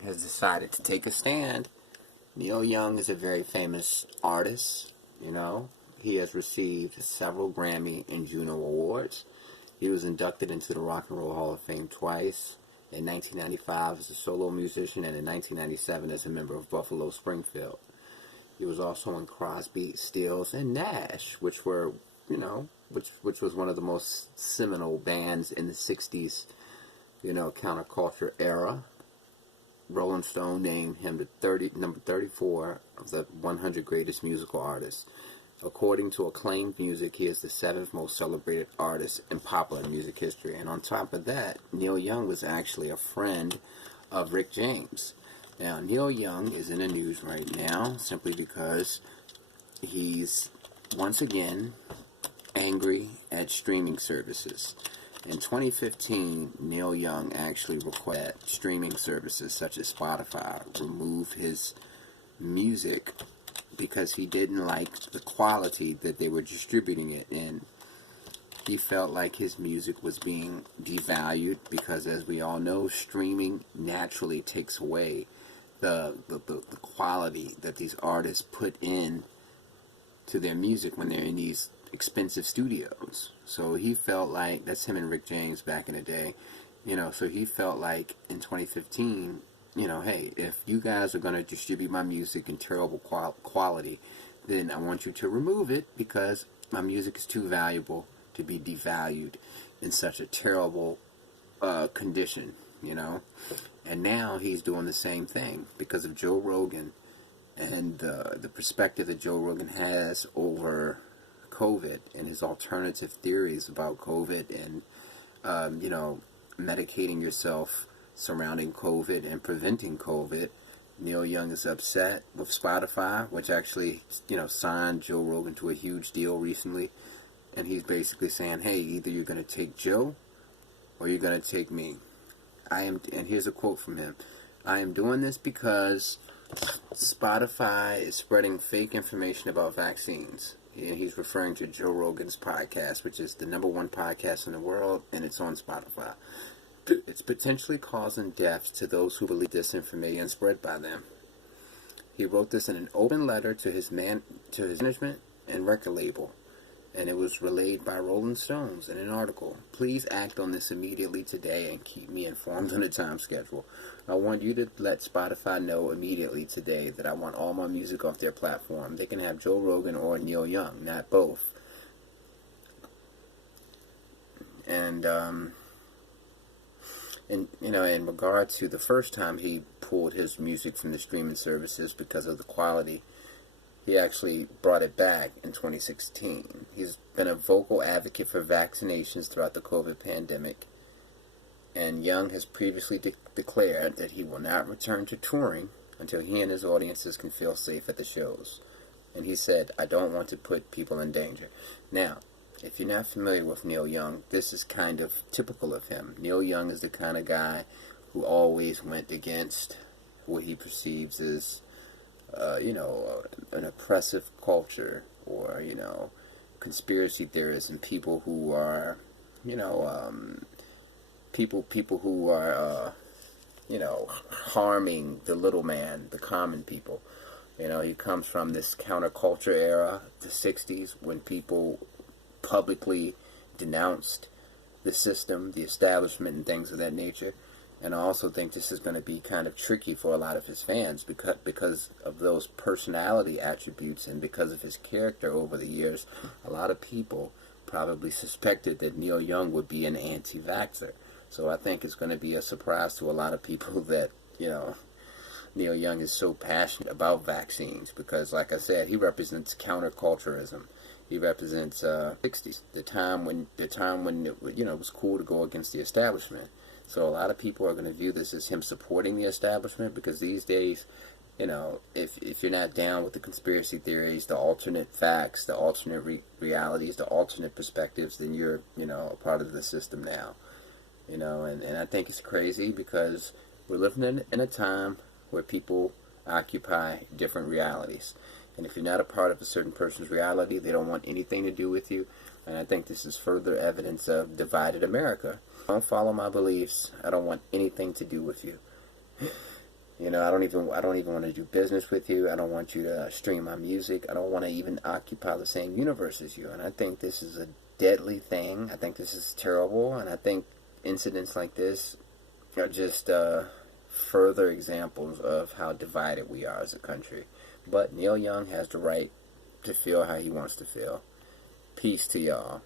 Has decided to take a stand. Neil Young is a very famous artist, you know. He has received several Grammy and Juno Awards. He was inducted into the Rock and Roll Hall of Fame twice, in 1995 as a solo musician and in 1997 as a member of Buffalo Springfield. He was also in Crosby, Stills, and Nash, which were, which was one of the most seminal bands in the 60s, counterculture era. Rolling Stone named him number 34 of the 100 greatest musical artists. According to acclaimed music, he is the 7th most celebrated artist in popular music history. And on top of that, Neil Young was actually a friend of Rick James. Now, Neil Young is in the news right now simply because he's once again angry at streaming services. In 2015, Neil Young actually requested streaming services such as Spotify remove his music because he didn't like the quality that they were distributing it in. He felt like his music was being devalued because, as we all know, streaming naturally takes away the quality that these artists put in to their music when they're in these expensive studios. So he felt like, that's him and Rick James back in the day, so he felt like in 2015, hey, if you guys are going to distribute my music in terrible quality, then I want you to remove it because my music is too valuable to be devalued in such a terrible condition, And now he's doing the same thing because of Joe Rogan and the perspective that Joe Rogan has over COVID and his alternative theories about COVID and, medicating yourself surrounding COVID and preventing COVID. Neil Young is upset with Spotify, which actually, signed Joe Rogan to a huge deal recently. And he's basically saying, hey, either you're going to take Joe or you're going to take me. And here's a quote from him. I am doing this because Spotify is spreading fake information about vaccines. And he's referring to Joe Rogan's podcast, which is the #1 podcast in the world, and it's on Spotify. It's potentially causing deaths to those who believe disinformation spread by them. He wrote this in an open letter to his management and record label, and it was relayed by Rolling Stones in an article. Please act on this immediately today and keep me informed on the time schedule. I want you to let Spotify know immediately today that I want all my music off their platform. They can have Joe Rogan or Neil Young, not both. And in regard to the first time he pulled his music from the streaming services because of the quality, he actually brought it back in 2016. He's been a vocal advocate for vaccinations throughout the COVID pandemic. And Young has previously declared that he will not return to touring until he and his audiences can feel safe at the shows. And he said, I don't want to put people in danger. Now, if you're not familiar with Neil Young, this is kind of typical of him. Neil Young is the kind of guy who always went against what he perceives as an oppressive culture or, conspiracy theorists and people who are, people who are, harming the little man, the common people. He comes from this counterculture era, the 60s, when people publicly denounced the system, the establishment, and things of that nature. And I also think this is going to be kind of tricky for a lot of his fans because of those personality attributes and because of his character over the years. A lot of people probably suspected that Neil Young would be an anti-vaxxer. So I think it's going to be a surprise to a lot of people that, Neil Young is so passionate about vaccines because, like I said, he represents counterculturism. He represents 60s, the time when it was cool to go against the establishment. So a lot of people are going to view this as him supporting the establishment because these days, if you're not down with the conspiracy theories, the alternate facts, the alternate realities, the alternate perspectives, then you're, a part of the system now. And I think it's crazy because we're living in a time where people occupy different realities. And if you're not a part of a certain person's reality, they don't want anything to do with you. And I think this is further evidence of divided America. Don't follow my beliefs. I don't want anything to do with you. I don't even want to do business with you. I don't want you to stream my music. I don't want to even occupy the same universe as you. And I think this is a deadly thing. I think this is terrible. And I think incidents like this are just further examples of how divided we are as a country. But Neil Young has the right to feel how he wants to feel. Peace to y'all.